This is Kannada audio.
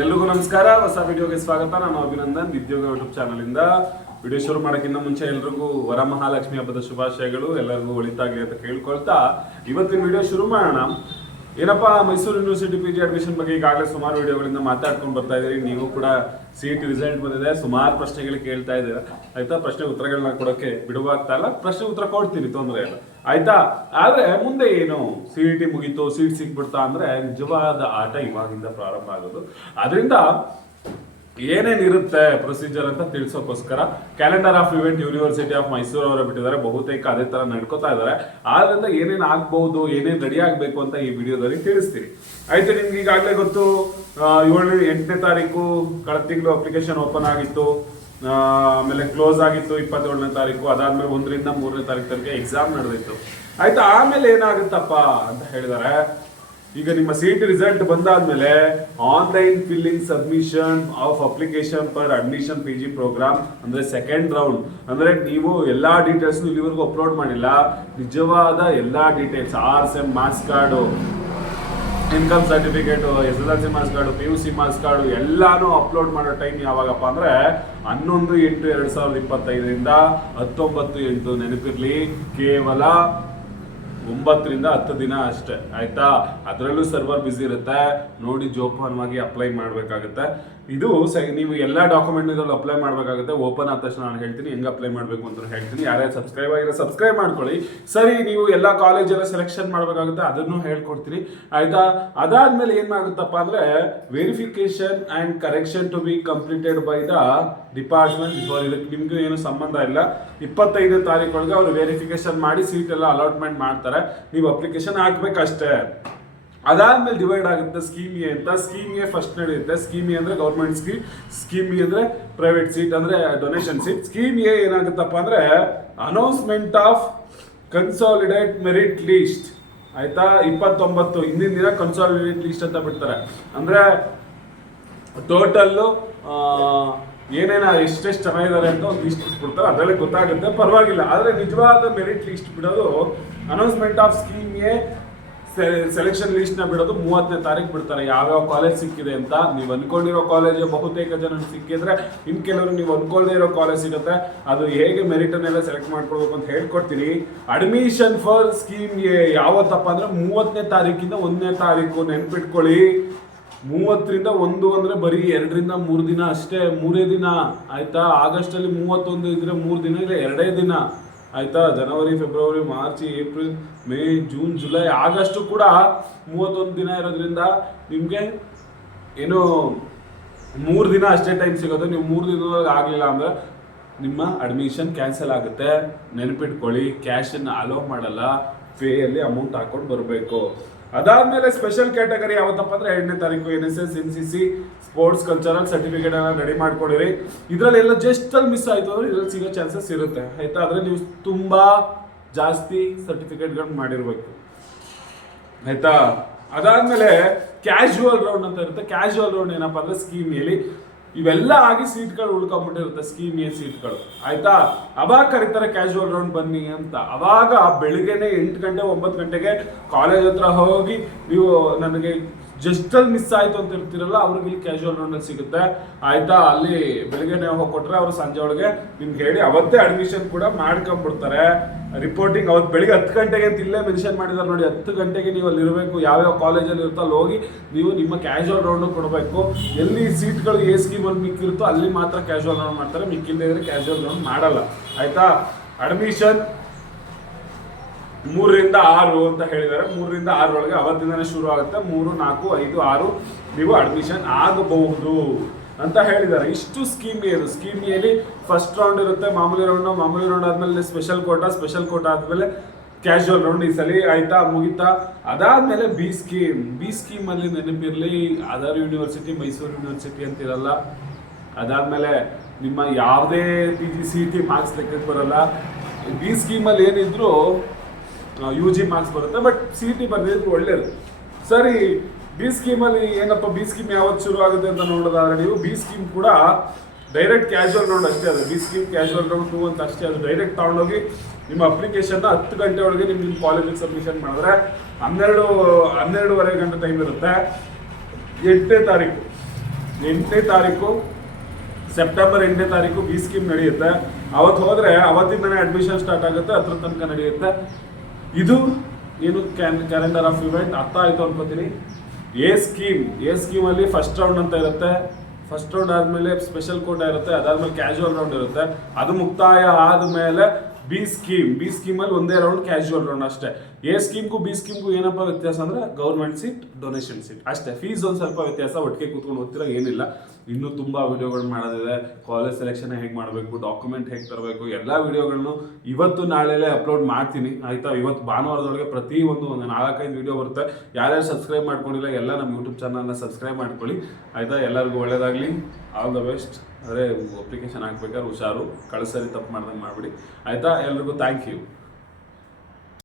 ಎಲ್ರಿಗೂ ನಮಸ್ಕಾರ. ಹೊಸ ವಿಡಿಯೋಗೆ ಸ್ವಾಗತ. ನಾನು ಅಭಿನಂದನ್. ನಿದ್ಯೋಗ ಯೂಟ್ಯೂಬ್ ಚಾನಲ್ ಇಂದ ವಿಡಿಯೋ ಶುರು ಮಾಡೋಕ್ಕಿಂತ ಮುಂಚೆ ಎಲ್ರಿಗೂ ವರಮಹಾಲಕ್ಷ್ಮಿ ಹಬ್ಬದ ಶುಭಾಶಯಗಳು. ಎಲ್ಲರಿಗೂ ಒಳಿತಾಗಲಿ ಅಂತ ಕೇಳ್ಕೊಳ್ತಾ ಇವತ್ತಿನ ವಿಡಿಯೋ ಶುರು ಮಾಡೋಣ. ಏನಪ್ಪಾ, Mysuru university P G admission ಬಗ್ಗೆ ಈಗಾಗಲೇ ಸುಮಾರು ವಿಡಿಯೋಗಳಿಂದ ಮಾತಾಡ್ಕೊಂಡು ಬರ್ತಾ ಇದ್ದೀರಿ. ನೀವು ಕೂಡ ಸಿ ರಿಸಲ್ಟ್ ಬಂದಿದೆ. ಸುಮಾರು ಪ್ರಶ್ನೆಗಳು ಕೇಳ್ತಾ ಇದ್ದೀರಾ. ಆಯ್ತಾ? ಪ್ರಶ್ನೆ ಉತ್ತರಗಳನ್ನ ಕೊಡೋಕೆ ಬಿಡುವಾಗ್ತಾ ಇಲ್ಲ. ಪ್ರಶ್ನೆ ಉತ್ತರ ಕೊಡ್ತೀನಿ, ತೊಂದರೆ ಇಲ್ಲ. ಆಯ್ತಾ? ಆದ್ರೆ ಮುಂದೆ ಏನು? ಸಿ ಟಿ ಮುಗೀತು ಸೀಟ್ ಸಿಕ್ಬಿಡ್ತಾ ಅಂದ್ರೆ ನಿಜವಾದ ಆಟ ಇವಾಗಿಂದ ಪ್ರಾರಂಭ ಆಗೋದು. ಅದರಿಂದ ಏನೇನಿರುತ್ತೆ ಪ್ರೊಸೀಜರ್ ಅಂತ ತಿಳಿಸೋಕ್ಕೋಸ್ಕರ calendar of event university of Mysuru ಅವರು ಬಿಟ್ಟಿದ್ದಾರೆ. ಬಹುತೇಕ ಅದೇ ತರ ನಡ್ಕೋತಾ ಇದ್ದಾರೆ. ಆದ್ರಿಂದ ಏನೇನ್ ಆಗ್ಬಹುದು, ಏನೇನ್ ರೆಡಿ ಆಗಬೇಕು ಅಂತ ಈ ವಿಡಿಯೋದಲ್ಲಿ ತಿಳಿಸ್ತೀನಿ. ಆಯ್ತು, ನಿಮ್ಗೆ ಈಗಾಗಲೇ ಗೊತ್ತು ಏಳು ಏಳನೇ, ಎಂಟನೇ ತಾರೀಕು ಕಳೆದ ತಿಂಗಳು ಅಪ್ಲಿಕೇಶನ್ ಓಪನ್ ಆಗಿತ್ತು. ಆಮೇಲೆ ಕ್ಲೋಸ್ ಆಗಿತ್ತು ಇಪ್ಪತ್ತೇಳನೇ ತಾರೀಕು. ಅದಾದ್ಮೇಲೆ ಒಂದರಿಂದ ಮೂರನೇ ತಾರೀಕು ತನಕ ಎಕ್ಸಾಮ್ ನಡೆದಿತ್ತು. ಆಯ್ತು, ಆಮೇಲೆ ಏನಾಗುತ್ತಪ್ಪ ಅಂತ ಹೇಳಿದಾರೆ. ಈಗ ನಿಮ್ಮ ಸೀಟ್ ರಿಸಲ್ಟ್ ಬಂದಾದ್ಮೇಲೆ online filling submission of application for admission P G program ಅಂದ್ರೆ ಸೆಕೆಂಡ್ ರೌಂಡ್ ಅಂದ್ರೆ ನೀವು ಎಲ್ಲಾ ಡೀಟೇಲ್ಸ್ ಇಲ್ಲಿವರೆಗೂ ಅಪ್ಲೋಡ್ ಮಾಡಿಲ್ಲ. ನಿಜವಾದ ಎಲ್ಲಾ details R sem marks card income certificate S L R C marks card P U C marks card ಎಲ್ಲಾನು ಅಪ್ಲೋಡ್ ಮಾಡೋ ಟೈಮ್ ಯಾವಾಗಪ್ಪ ಅಂದ್ರೆ ಹನ್ನೊಂದು ಎಂಟು ಎರಡು ಸಾವಿರದ ಇಪ್ಪತ್ತೈದರಿಂದ ಹತ್ತೊಂಬತ್ತು ಎಂಟು ನೆನಪಿರ್ಲಿ. ಕೇವಲ ಒಂಬತ್ತರಿಂದ ಹತ್ತು ದಿನ ಅಷ್ಟೇ, ಆಯ್ತಾ? ಅದರಲ್ಲೂ ಸರ್ವರ್ ಬಿಸಿ ಇರುತ್ತೆ. ನೋಡಿ ಜೋಪಾನವಾಗಿ ಅಪ್ಲೈ ಮಾಡಬೇಕಾಗುತ್ತೆ. ಇದು ನೀವು ಎಲ್ಲ ಡಾಕ್ಯುಮೆಂಟ್ ಇದ್ರಲ್ಲಿ ಅಪ್ಲೈ ಮಾಡಬೇಕಾಗುತ್ತೆ. ಓಪನ್ ಆದ ತಕ್ಷಣ ನಾನು ಹೇಳ್ತೀನಿ, ಹೆಂಗ್ ಅಪ್ಲೈ ಮಾಡಬೇಕು ಅಂತ ಹೇಳ್ತೀನಿ. ಯಾರ್ಯಾರು ಸಬ್ಸ್ಕ್ರೈಬ್ ಆಗಿರೋ ಸಬ್ಸ್ಕ್ರೈಬ್ ಮಾಡ್ಕೊಳ್ಳಿ. ಸರಿ, ನೀವು ಎಲ್ಲ ಕಾಲೇಜೆಲ್ಲ ಸೆಲೆಕ್ಷನ್ ಮಾಡಬೇಕಾಗುತ್ತೆ, ಅದನ್ನು ಹೇಳ್ಕೊಡ್ತೀನಿ. ಆಯ್ತಾ? ಅದಾದ್ಮೇಲೆ ಏನಾಗುತ್ತಪ್ಪ ಅಂದ್ರೆ verification and correction to be completed by the department ಇದಕ್ಕೆ ನಿಮ್ಗೂ ಏನು ಸಂಬಂಧ ಇಲ್ಲ. ಇಪ್ಪತ್ತೈದು ತಾರೀಕೊಳಗೆ ಅವರು ವೆರಿಫಿಕೇಶನ್ ಮಾಡಿ ಸೀಟ್ ಎಲ್ಲ ಅಲಾಟ್ಮೆಂಟ್ ಮಾಡ್ತಾರೆ. ನೀವು ಅಪ್ಲಿಕೇಶನ್ ಹಾಕ್ಬೇಕಷ್ಟೇ. ಅದಾದ್ಮೇಲೆ ಡಿವೈಡ್ ಆಗುತ್ತೆ ಸ್ಕೀಮ್ ಎ ಅಂತ. ಸ್ಕೀಮ್ ಎ ಫಸ್ಟ್ ನಡೆಯುತ್ತೆ. ಸ್ಕೀಮ್ ಎ ಅಂದ್ರೆ ಗೌರ್ಮೆಂಟ್ ಸ್ಕೀಮ್ ಸ್ಕೀಮ್ ಎ ಅಂದ್ರೆ ಪ್ರೈವೇಟ್ ಸೀಟ್ ಅಂದ್ರೆ ಡೊನೇಷನ್ ಸೀಟ್ ಸ್ಕೀಮ್ ಎ ಏನಾಗುತ್ತಪ್ಪ ಅಂದ್ರೆ announcement of consolidate merit list ಆಯ್ತಾ? ಇಪ್ಪತ್ತೊಂಬತ್ತು, ಹಿಂದಿನ ದಿನ ಕನ್ಸಾಲಿಡೇಟ್ ಲೀಸ್ಟ್ ಅಂತ ಬಿಡ್ತಾರೆ. ಅಂದ್ರೆ ಟೋಟಲ್ಲು ಏನೇನ ಎಷ್ಟೆಷ್ಟು ಚೆನ್ನಾಗಿದ್ದಾರೆ ಅಂತ ಒಂದು ಲಿಸ್ಟ್ ಕೊಡ್ತಾರೆ, ಅದರಲ್ಲಿ ಗೊತ್ತಾಗುತ್ತೆ. ಪರವಾಗಿಲ್ಲ. ಆದರೆ ನಿಜವಾದ ಮೆರಿಟ್ ಲಿಸ್ಟ್ ಬಿಡೋದು ಅನೌನ್ಸ್ಮೆಂಟ್ ಆಫ್ ಸ್ಕೀಮ್ಗೆ ಸೆಲೆಕ್ಷನ್ ಲಿಸ್ಟ್ನ ಬಿಡೋದು ಮೂವತ್ತನೇ ತಾರೀಕು ಬಿಡ್ತಾರೆ. ಯಾವ್ಯಾವ ಕಾಲೇಜ್ ಸಿಕ್ಕಿದೆ ಅಂತ ನೀವು ಅನ್ಕೊಂಡಿರೋ ಕಾಲೇಜ್ ಬಹುತೇಕ ಜನ ಸಿಕ್ಕಿದ್ರೆ, ಇನ್ ಕೆಲವರು ನೀವು ಅಂದ್ಕೊಳ್ದೇ ಇರೋ ಕಾಲೇಜ್ ಸಿಗುತ್ತೆ. ಅದು ಹೇಗೆ ಮೆರಿಟ್ ಅನ್ನೆಲ್ಲ ಸೆಲೆಕ್ಟ್ ಮಾಡ್ಕೊಳ್ಬೇಕು ಅಂತ ಹೇಳ್ಕೊಡ್ತೀನಿ. ಅಡ್ಮಿಷನ್ ಫಾರ್ ಸ್ಕೀಮ್ಗೆ ಯಾವತ್ತಪ್ಪ ಅಂದ್ರೆ ಮೂವತ್ತನೇ ತಾರೀಕಿಂದ ಒಂದನೇ ತಾರೀಕು ನೆನ್ಪಿಟ್ಕೊಳ್ಳಿ. ಮೂವತ್ತರಿಂದ ಒಂದು ಅಂದರೆ ಬರೀ ಎರಡರಿಂದ ಮೂರು ದಿನ ಅಷ್ಟೇ, ಮೂರೇ ದಿನ, ಆಯಿತಾ? ಆಗಸ್ಟಲ್ಲಿ ಮೂವತ್ತೊಂದು ಇದ್ರೆ ಮೂರು ದಿನ ಇಲ್ಲ, ಎರಡೇ ದಿನ, ಆಯಿತಾ? ಜನವರಿ, February, March, April, May, June, July, August ಕೂಡ ಮೂವತ್ತೊಂದು ದಿನ ಇರೋದ್ರಿಂದ ನಿಮಗೆ ಏನು ಮೂರು ದಿನ ಅಷ್ಟೇ ಟೈಮ್ ಸಿಗೋದು. ನೀವು ಮೂರು ದಿನದೊಳಗೆ ಆಗಲಿಲ್ಲ ಅಂದರೆ ನಿಮ್ಮ ಅಡ್ಮಿಷನ್ ಕ್ಯಾನ್ಸಲ್ ಆಗುತ್ತೆ. ನೆನಪಿಟ್ಕೊಳ್ಳಿ ಕ್ಯಾಶನ್ನು ಅಲೋ ಮಾಡಲ್ಲ. ಪೇಯಲ್ಲಿ ಅಮೌಂಟ್ ಹಾಕ್ಕೊಂಡು ಬರಬೇಕು. ಅದಾದ್ಮೇಲೆ ಸ್ಪೆಷಲ್ ಕ್ಯಾಟಗರಿ ಯಾವತ್ತಪ್ಪ ಅಂದ್ರೆ ಎರಡನೇ ತಾರೀಕು N S S N C C sports cultural certificate ಅನ್ನ ರೆಡಿ ಮಾಡ್ಕೊಂಡಿರಿ. ಇದರಲ್ಲೆಲ್ಲ ಜಸ್ಟ್ ಅಲ್ಲಿ ಮಿಸ್ ಆಯ್ತು ಅಂದ್ರೆ ಇದ್ರಲ್ಲಿ ಸಿಗೋ ಚಾನ್ಸಸ್ ಇರುತ್ತೆ. ಆಯ್ತಾ? ಆದರೆ ನೀವು ತುಂಬಾ ಜಾಸ್ತಿ ಸರ್ಟಿಫಿಕೇಟ್ಗಳನ್ನ ಮಾಡಿರ್ಬೇಕು. ಆಯ್ತಾ? ಅದಾದ್ಮೇಲೆ ಕ್ಯಾಶುವಲ್ ರೌಂಡ್ ಅಂತ ಇರುತ್ತೆ. ಕ್ಯಾಶುವಲ್ ರೌಂಡ್ ಏನಪ್ಪಾ ಅಂದ್ರೆ ಸ್ಕೀಮಿಯಲ್ಲಿ ಇವೆಲ್ಲ ಆಗಿ ಸೀಟ್ಗಳು ಉಳ್ಕೊಂಡ್ಬಿಟ್ಟಿರುತ್ತೆ ಸ್ಕೀಮ್ ಎ ಸೀಟ್ಗಳು. ಆಯ್ತಾ? ಅವಾಗ ಕರೀತಾರೆ ಕ್ಯಾಶುವಲ್ ರೌಂಡ್ ಬನ್ನಿ ಅಂತ. ಅವಾಗ ಬೆಳಿಗ್ಗೆನೆ ಎಂಟು ಗಂಟೆ, ಒಂಬತ್ತು ಗಂಟೆಗೆ ಕಾಲೇಜ್ ಹತ್ರ ಹೋಗಿ ನೀವು ನನಗೆ ಜಸ್ಟ್ ಅಲ್ಲಿ ಮಿಸ್ ಆಯ್ತು ಅಂತ ಇರ್ತಿರಲ್ಲ, ಅವ್ರಿಗೆ ಇಲ್ಲಿ ಕ್ಯಾಶುವಲ್ ರೌಂಡ್ ಅಲ್ಲಿ ಸಿಗುತ್ತೆ. ಆಯ್ತಾ? ಅಲ್ಲಿ ಬೆಳಿಗ್ಗೆನೆ ಹೋಗಿ ಕೊಟ್ಟರೆ ಅವರು ಸಂಜೆ ಒಳಗೆ ನಿಮ್ಗೆ ಹೇಳಿ ಅವತ್ತೇ ಅಡ್ಮಿಷನ್ ಕೂಡ ಮಾಡ್ಕೊಂಡ್ಬಿಡ್ತಾರೆ ರಿಪೋರ್ಟಿಂಗ್ ಅವತ್ತು ಬೆಳಿಗ್ಗೆ ಹತ್ತು ಗಂಟೆಗೆ ಅಂತ ಇಲ್ಲೇ ಮೆನ್ಷನ್ ಮಾಡಿದ್ದಾರೆ ನೋಡಿ, ಹತ್ತು ಗಂಟೆಗೆ ನೀವು ಅಲ್ಲಿ ಇರಬೇಕು, ಯಾವ್ಯಾವ ಕಾಲೇಜಲ್ಲಿ ಇರುತ್ತೋ ಅಲ್ಲಿ ಹೋಗಿ ನೀವು ನಿಮ್ಮ ಕ್ಯಾಶುವಲ್ ರೌಂಡ್ ಕೊಡಬೇಕು. ಎಲ್ಲಿ ಸೀಟ್ಗಳು ಎ ಸ್ಕೀಮಲ್ಲಿ ಮಿಕ್ಕಿರುತ್ತೋ ಅಲ್ಲಿ ಮಾತ್ರ ಕ್ಯಾಶುವಲ್ ರೌಂಡ್ ಮಾಡ್ತಾರೆ. ಮಿಕ್ಕಿಲ್ಲದೆ ಇದ್ರೆ ಕ್ಯಾಶುವಲ್ ರೌಂಡ್ ಮಾಡಲ್ಲ. ಆಯಿತಾ? ಅಡ್ಮಿಷನ್ ಮೂರರಿಂದ ಆರು ಅಂತ ಹೇಳಿದ್ದಾರೆ. ಮೂರರಿಂದ ಆರು ಒಳಗೆ ಅವತ್ತಿಂದನೇ ಶುರು ಆಗುತ್ತೆ. ಮೂರು, ನಾಲ್ಕು, ಐದು, ಆರು. ನೀವು ಅಡ್ಮಿಷನ್ ಆಗಬಹುದು ಅಂತ ಹೇಳಿದ್ದಾರೆ. ಇಷ್ಟು ಸ್ಕೀಮ್ ಇದು ಸ್ಕೀಮಿಯಲ್ಲಿ ಫಸ್ಟ್ ರೌಂಡ್ ಇರುತ್ತೆ. ಮಾಮೂಲಿ ರೌಂಡ್ ಮಾಮೂಲಿ ರೌಂಡ್ ಆದ್ಮೇಲೆ ಸ್ಪೆಷಲ್ ಕೋಟಾ ಸ್ಪೆಷಲ್ ಕೋಟಾ ಆದ್ಮೇಲೆ ಕ್ಯಾಶುವಲ್ ರೌಂಡ್ ಈ ಸಲ ಆಯ್ತಾ, ಮುಗಿತಾ? ಅದಾದ್ಮೇಲೆ ಬಿ ಸ್ಕೀಮ್ ಬಿ ಸ್ಕೀಮ್ ಅಲ್ಲಿ ನೆನಪಿರ್ಲಿ ಅದರ್ ಯೂನಿವರ್ಸಿಟಿ ಮೈಸೂರು ಯೂನಿವರ್ಸಿಟಿ ಅಂತಿರಲ್ಲ ಅದಾದ್ಮೇಲೆ ನಿಮ್ಮ ಯಾವುದೇ P G C T marks ಲೆಕ್ಕಕ್ಕೆ ಬರಲ್ಲ. ಬಿ ಸ್ಕೀಮಲ್ಲಿ ಏನಿದ್ರು ಯು ಜಿ ಮಾರ್ಕ್ಸ್ ಬರುತ್ತೆ ಬಟ್ ಸಿ ಟಿ ಬಂದಿದ್ದು ಒಳ್ಳೇದು. ಸರಿ ಬಿ ಸ್ಕೀಮಲ್ಲಿ ಏನಪ್ಪ ಬಿ ಸ್ಕೀಮ್ ಯಾವತ್ತು ಶುರು ಆಗುತ್ತೆ ಅಂತ ನೋಡೋದಾದ್ರೆ, ನೀವು ಬಿ ಸ್ಕೀಮ್ ಕೂಡ ಡೈರೆಕ್ಟ್ ಕ್ಯಾಶುವಲ್ ರೌಂಡ್ ಅಷ್ಟೇ ಅದು. B scheme casual round two ಅಂತ ಅಷ್ಟೇ ಅದು. ಡೈರೆಕ್ಟ್ ತಗೊಂಡೋಗಿ ನಿಮ್ಮ ಅಪ್ಲಿಕೇಶನ್ನ ಹತ್ತು ಗಂಟೆ ಒಳಗೆ ನಿಮ್ಗೆ ನಿಮ್ಮ ಕಾಲೇಜಿಗೆ ಸಬ್ಮಿಷನ್ ಮಾಡಿದ್ರೆ ಹನ್ನೆರಡು, ಹನ್ನೆರಡುವರೆ ಗಂಟೆ ಟೈಮ್ ಇರುತ್ತೆ. ಎಂಟನೇ ತಾರೀಕು. ಎಂಟನೇ ತಾರೀಕು ಸೆಪ್ಟೆಂಬರ್ ಎಂಟನೇ ತಾರೀಕು ಬಿ ಸ್ಕೀಮ್ ನಡೆಯುತ್ತೆ. ಅವತ್ತು ಹೋದರೆ ಅವತ್ತಿಂದನೇ ಅಡ್ಮಿಷನ್ ಸ್ಟಾರ್ಟ್ ಆಗುತ್ತೆ ಅದ್ರ ತನಕ ನಡೆಯುತ್ತೆ. ಇದು ಏನು ಕ್ಯಾಲೆಂಡರ್ ಆಫ್ ಇವೆಂಟ್ ಅರ್ಥ ಆಯ್ತು ಅನ್ಕೋತೀನಿ. ಎ ಸ್ಕೀಮ್ ಎ ಸ್ಕೀಮ್ ಅಲ್ಲಿ ಫಸ್ಟ್ ರೌಂಡ್ ಅಂತ ಇರುತ್ತೆ. ಫಸ್ಟ್ ರೌಂಡ್ ಆದ್ಮೇಲೆ ಸ್ಪೆಷಲ್ ಕೋಟ ಇರುತ್ತೆ. ಅದಾದ್ಮೇಲೆ ಕ್ಯಾಶುವಲ್ ರೌಂಡ್ ಇರುತ್ತೆ. ಅದು ಮುಕ್ತಾಯ ಆದ್ಮೇಲೆ ಬಿ ಸ್ಕೀಮ್ ಬಿ ಸ್ಕೀಮ್ ಅಲ್ಲಿ ಒಂದೇ ರೌಂಡ್ ಕ್ಯಾಶುವಲ್ ರೌಂಡ್ ಅಷ್ಟೇ. ಎ ಸ್ಕೀಮ್ಗೂ ಬಿ ಸ್ಕೀಮ್ಗೂ ಏನಪ್ಪ ವ್ಯತ್ಯಾಸ ಅಂದ್ರೆ ಗೌರ್ಮೆಂಟ್ ಸೀಟ್ ಡೊನೇಷನ್ ಸೀಟ್ ಅಷ್ಟೇ. ಫೀಸ್ ಒಂದು ಸ್ವಲ್ಪ ವ್ಯತ್ಯಾಸ, ಒಟ್ಟಿಗೆ ಕೂತ್ಕೊಂಡು ಓದ್ತಿರೋ ಏನಿಲ್ಲ. ಇನ್ನೂ ತುಂಬಾ ವಿಡಿಯೋಗಳು ಮಾಡೋದಿದೆ. ಕಾಲೇಜ್ ಸೆಲೆಕ್ಷನ್ ಹೇಗೆ ಮಾಡಬೇಕು ಡಾಕ್ಯುಮೆಂಟ್ ಹೇಗೆ ತರಬೇಕು, ಎಲ್ಲ ವಿಡಿಯೋಗಳನ್ನು ಇವತ್ತು ನಾಳೆಲೇ ಅಪ್ಲೋಡ್ ಮಾಡ್ತೀನಿ. ಆಯಿತಾ? ಇವತ್ತು ಭಾನುವಾರದೊಳಗೆ ಪ್ರತಿ ಒಂದು ಒಂದು ನಾಲ್ಕೈದು ವಿಡಿಯೋ ಬರುತ್ತೆ. ಯಾರ್ಯಾರು ಸಬ್ಸ್ಕ್ರೈಬ್ ಮಾಡ್ಕೊಂಡಿಲ್ಲ, ಎಲ್ಲ ನಮ್ಮ ಯೂಟ್ಯೂಬ್ ಚಾನಲ್ನ ಸಬ್ಸ್ಕ್ರೈಬ್ ಮಾಡ್ಕೊಳ್ಳಿ. ಆಯಿತಾ? ಎಲ್ಲರಿಗೂ ಒಳ್ಳೇದಾಗಲಿ. ಆಲ್ ದ ಬೆಸ್ಟ್ ಅದೇ ಅಪ್ಲಿಕೇಶನ್ ಹಾಕ್ಬೇಕಾದ್ರೆ ಹುಷಾರು. ಕಳ್ಸರಿ, ತಪ್ಪು ಮಾಡ್ದಂಗೆ ಮಾಡಿಬಿಡಿ. ಆಯಿತಾ? ಎಲ್ರಿಗೂ ಥ್ಯಾಂಕ್ ಯು